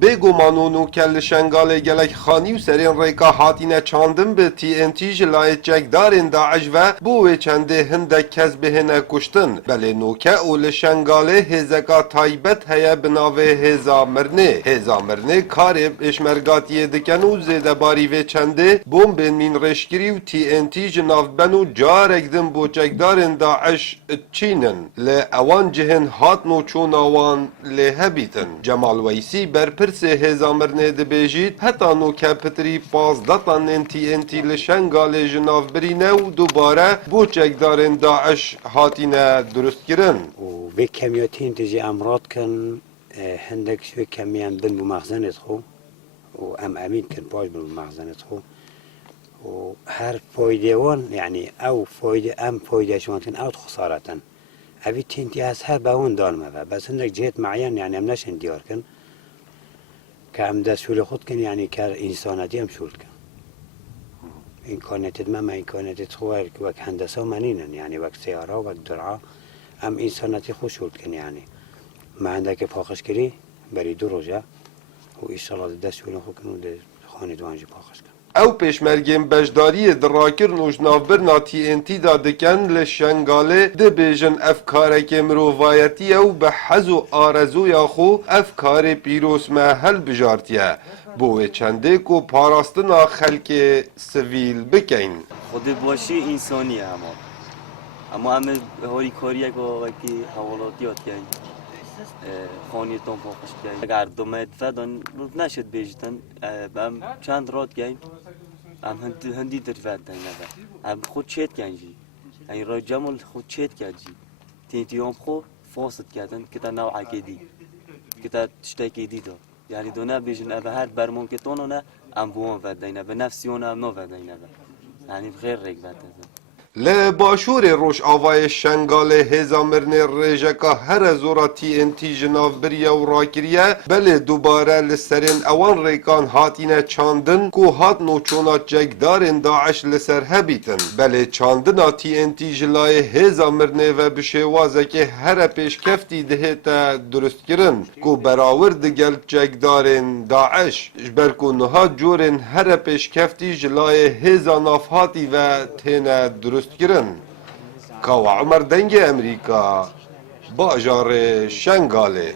بگومانونو کل شنگال گلک خانی و سرین ریکا هاتینه چاندن به TNT جلای جگدارین داعش و بوی چنده هندک کس بهنه کشتن بله نوکه اول شنگاله هزکا تایبت هیا بناوه هزا مرنه کاری اشمرگاتیه دکن و زیده باری و چنده بومبین مین رشگری و TNT جناف بنو جارک دن بو جگدارین داعش چینن لی اوان جهن هاتنو چون آوان لی هبیتن جمال ویسی برپرس هزامرنه دبیجید حتی نوکه پتری 15 تن TNT لشنگال جناف برینه و دوباره بو جگدارین داعش هاتینه درست گرن و به کمیاتین تجی امراض کن هندک شوی کمیان بن بمخزنت خو و امین کن باش بن بمخزنت خو و هر فایده وان یعنی او فایده شوان کن او خسارتن اوی تینتی از هر باون دالمه و بس هندک جهت معین یعنی هم نشن دیار کن که هم دست شول خود کن یعنی که انساناتی هم شول کن امکانیت ما امکانیت خواه که وقت هندسه منینن یعنی وقت سیاره و وقت درعا هم انساناتی خوش شول کن یعنی ما عندك پاخش کری بری 2 روزه و ایشالا دست شول خود کن و خانه دوانجی پاخش کن او پیشمرگین بجداری دراکرن و جنافبرنا TNT دا دکن لشنگاله دبیجن افکارک مروفایتی او به حز و آرزو یا خو افکار پیروس محل بجارتیه بوه چنده کو پاراستنا خلک سویل بکن خود باشی انسانیه اما همه هاری کاریه که وقتی حوالاتیات یعنی خانیتون پاکش کنیم اگر دومت فدان نشد بیشتن هم چند رات کنیم هم هندی در فد هم خود چت کنجی این را جمال خود چت کنجی تینتی هم خود فاسد کردن که تا نوع عقیدی که تا تشتکی دیدا یعنی دونه بیشن به هر برمون که تونو نه هم بوان فدینه به نفسیون هم نو فدینه یعنی غیر رگ فدینه ل باشور روش آوای شنگال هزامرنه رژکا هر زورا TNT جناف بریا و راکریه بله دوباره لسرین اوان ریکان هاتینه چاندن کو هات نوچونا جگدارین داعش لسر هبیتن بله چاندنا TNT جلای هزامرنه و بشوازه که هر پیش کفتی دهتا درست کرن کو براور دگل جگدارین داعش جبر کو نها جورین هر پیش کفتی جلای هزاناف هاتی و تینه درست گرن کاو عمر دنگ امریکا باجار شنگاله